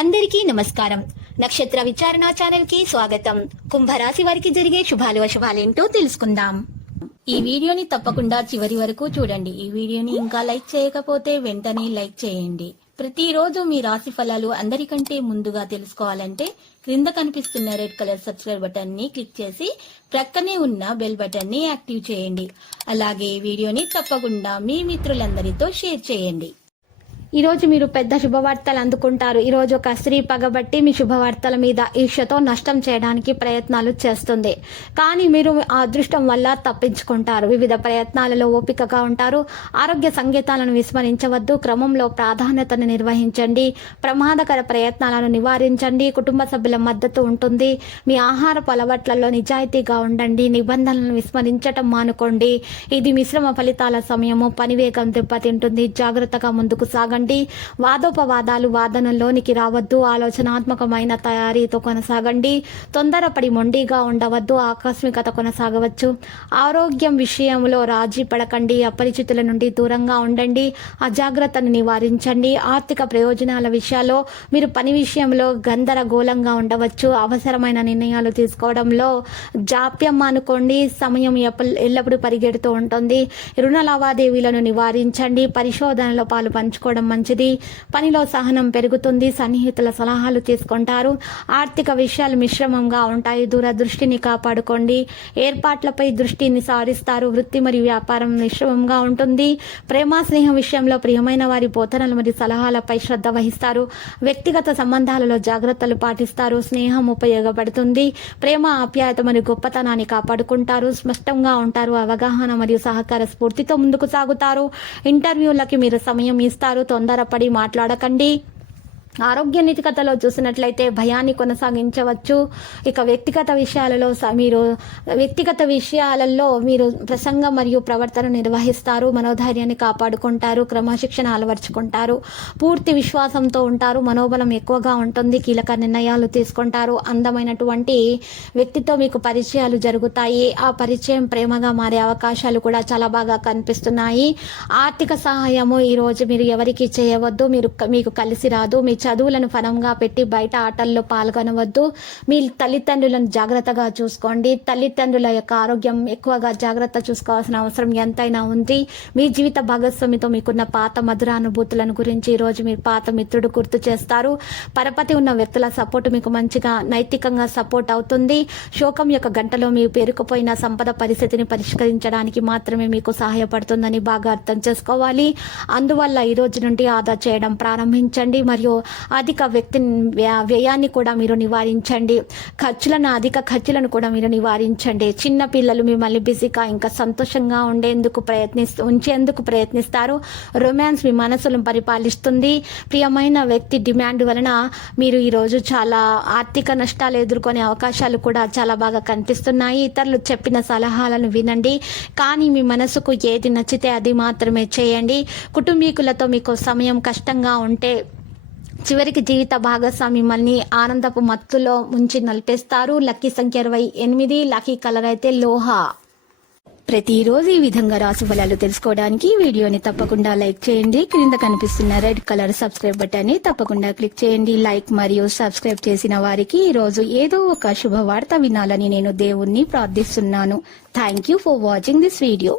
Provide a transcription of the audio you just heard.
అందరికీ నమస్కారం. నక్షత్ర విచారణ ఛానల్ కి స్వాగతం. కుంభరాశి వారికి జరిగే శుభాలు అశుభాలేంటో తెలుసుకుందాం. ఈ వీడియోని తప్పకుండా చివరి వరకు చూడండి. ఈ వీడియోని ఇంకా లైక్ చేయకపోతే వెంటనే లైక్ చేయండి. ప్రతిరోజు మీ రాశి ఫలాలు అందరికంటే ముందుగా తెలుసుకోవాలంటే క్రింద కనిపిస్తున్న రెడ్ కలర్ సబ్స్క్రైబ్ బటన్ ని క్లిక్ చేసి ప్రక్కనే ఉన్న బెల్ బటన్ ని యాక్టివ్ చేయండి. అలాగే ఈ వీడియోని తప్పకుండా మీ మిత్రులందరితో షేర్ చేయండి. ఈ రోజు మీరు పెద్ద శుభవార్తలు అందుకుంటారు. ఈ రోజు ఒక స్త్రీ పగబట్టి మీ శుభవార్తల మీద ఈర్ష్యతో నష్టం చేయడానికి ప్రయత్నాలు చేస్తుంది. కానీ మీరు ఆ అదృష్టం వల్ల తప్పించుకుంటారు. వివిధ ప్రయత్నాలలో ఓపికగా ఉంటారు. ఆరోగ్య సంకేతాలను విస్మరించవద్దు. క్రమంలో ప్రాధాన్యతను నిర్వహించండి. ప్రమాదకర ప్రయత్నాలను నివారించండి. కుటుంబ సభ్యుల మద్దతు ఉంటుంది. మీ ఆహారపు అలవాట్లలో నిజాయితీగా ఉండండి. నిబంధనలను విస్మరించటం మానుకోండి. ఇది మిశ్రమ ఫలితాల సమయము. పనివేగం దెబ్బతింటుంది. జాగ్రత్తగా ముందుకు సాగండి. వాదోపవాదాలు వాదనలోనికి రావద్దు. ఆలోచనాత్మకమైన తయారీతో కొనసాగండి. తొందరపడి మొండిగా ఉండవద్దు. ఆకస్మికత కొనసాగవచ్చు. ఆరోగ్యం విషయంలో రాజీ పడకండి. అపరిచితుల నుండి దూరంగా ఉండండి. అజాగ్రత్తను నివారించండి. ఆర్థిక ప్రయోజనాల విషయాల్లో మీరు పని విషయంలో గందరగోళంగా ఉండవచ్చు. అవసరమైన నిర్ణయాలు తీసుకోవడంలో జాప్యం అనుకోండి. సమయం ఎల్లప్పుడూ పరిగెడుతూ ఉంటుంది. రుణ లావాదేవీలను నివారించండి. పరిశోధనలో పాలు పంచుకోవడం మంచిది. పనిలో సహనం పెరుగుతుంది. సన్నిహితుల సలహాలు తీసుకుంటారు. ఆర్థిక విషయాలు మిశ్రమంగా ఉంటాయి. దూరదృష్టిని కాపాడుకోండి. ఏర్పాట్లపై దృష్టిని సారిస్తారు. వృత్తి మరియు వ్యాపారం మిశ్రమంగా ఉంటుంది. ప్రేమ స్నేహం విషయంలో ప్రియమైన వారి బోధనలు మరియు సలహాలపై శ్రద్ధ వహిస్తారు. వ్యక్తిగత సంబంధాలలో జాగ్రత్తలు పాటిస్తారు. స్నేహం ఉపయోగపడుతుంది. ప్రేమ ఆప్యాయత మరియు గొప్పతనాన్ని కాపాడుకుంటారు. స్పష్టంగా ఉంటారు. అవగాహన మరియు సహకార స్ఫూర్తితో ముందుకు సాగుతారు. ఇంటర్వ్యూలకి మీరు సమయం ఇస్తారు. తొందరపడి మాట్లాడకండి. ఆరోగ్య నితికతలో చూసినట్లయితే భయాన్ని కొనసాగించవచ్చు. ఇక వ్యక్తిగత విషయాలలో మీరు ప్రసంగం మరియు ప్రవర్తన నిర్వహిస్తారు. మనోధైర్యాన్ని కాపాడుకుంటారు. క్రమశిక్షణ అలవర్చుకుంటారు. పూర్తి విశ్వాసంతో ఉంటారు. మనోబలం ఎక్కువగా ఉంటుంది. కీలక నిర్ణయాలు తీసుకుంటారు. అందమైనటువంటి వ్యక్తితో మీకు పరిచయాలు జరుగుతాయి. ఆ పరిచయం ప్రేమగా మారే అవకాశాలు కూడా చాలా బాగా కనిపిస్తున్నాయి. ఆర్థిక సహాయము ఈరోజు మీరు ఎవరికి చేయవద్దు. మీకు కలిసి రాదు. మీ చదువులను ఫలంగా పెట్టి బయట ఆటల్లో పాల్గొనవద్దు. మీ తల్లిదండ్రులను జాగ్రత్తగా చూసుకోండి. తల్లిదండ్రుల యొక్క ఆరోగ్యం ఎక్కువగా జాగ్రత్త చూసుకోవాల్సిన అవసరం ఎంతైనా ఉంది. మీ జీవిత భాగస్వామితో మీకున్న పాత మధుర అనుభూతులను గురించి ఈరోజు మీరు పాత మిత్రుడు గుర్తు చేస్తారు. పరపతి ఉన్న వ్యక్తుల సపోర్ట్ మీకు మంచిగా నైతికంగా సపోర్ట్ అవుతుంది. శోకం యొక్క గంటలో మీ పేరుకుపోయిన సంపద పరిస్థితిని పరిష్కరించడానికి మాత్రమే మీకు సహాయపడుతుందని బాగా అర్థం చేసుకోవాలి. అందువల్ల ఈ రోజు నుండి ఆదా చేయడం ప్రారంభించండి మరియు అధిక వ్యయాన్ని కూడా మీరు నివారించండి. అధిక ఖర్చులను కూడా మీరు నివారించండి. చిన్న పిల్లలు మిమ్మల్ని బిజీగా ఇంకా సంతోషంగా ఉంచేందుకు ప్రయత్నిస్తారు. రొమాన్స్ మీ మనసులను పరిపాలిస్తుంది. ప్రియమైన వ్యక్తి డిమాండ్ వలన మీరు ఈరోజు చాలా ఆర్థిక నష్టాలు ఎదుర్కొనే అవకాశాలు కూడా చాలా బాగా కనిపిస్తున్నాయి. ఇతరులు చెప్పిన సలహాలను వినండి. కానీ మీ మనసుకు ఏది నచ్చితే అది మాత్రమే చేయండి. కుటుంబీకులతో మీకు సమయం కష్టంగా ఉంటే చివరికి జీవిత భాగస్వామి మిమ్మల్ని ఆనందపు మత్తులో ముంచి నలిపేస్తారు. లక్కీ సంఖ్య 28. లక్కీ కలర్ అయితే లోహా. ప్రతిరోజు ఈ విధంగా రాశి ఫలాలు తెలుసుకోవడానికి వీడియోని తప్పకుండా లైక్ చేయండి. క్రింద కనిపిస్తున్న రెడ్ కలర్ సబ్స్క్రైబ్ బటన్ ని తప్పకుండా క్లిక్ చేయండి. లైక్ మరియు సబ్స్క్రైబ్ చేసిన వారికి ఈ రోజు ఏదో ఒక శుభవార్త వినాలని నేను దేవుణ్ణి ప్రార్థిస్తున్నాను. Thank you for watching this video.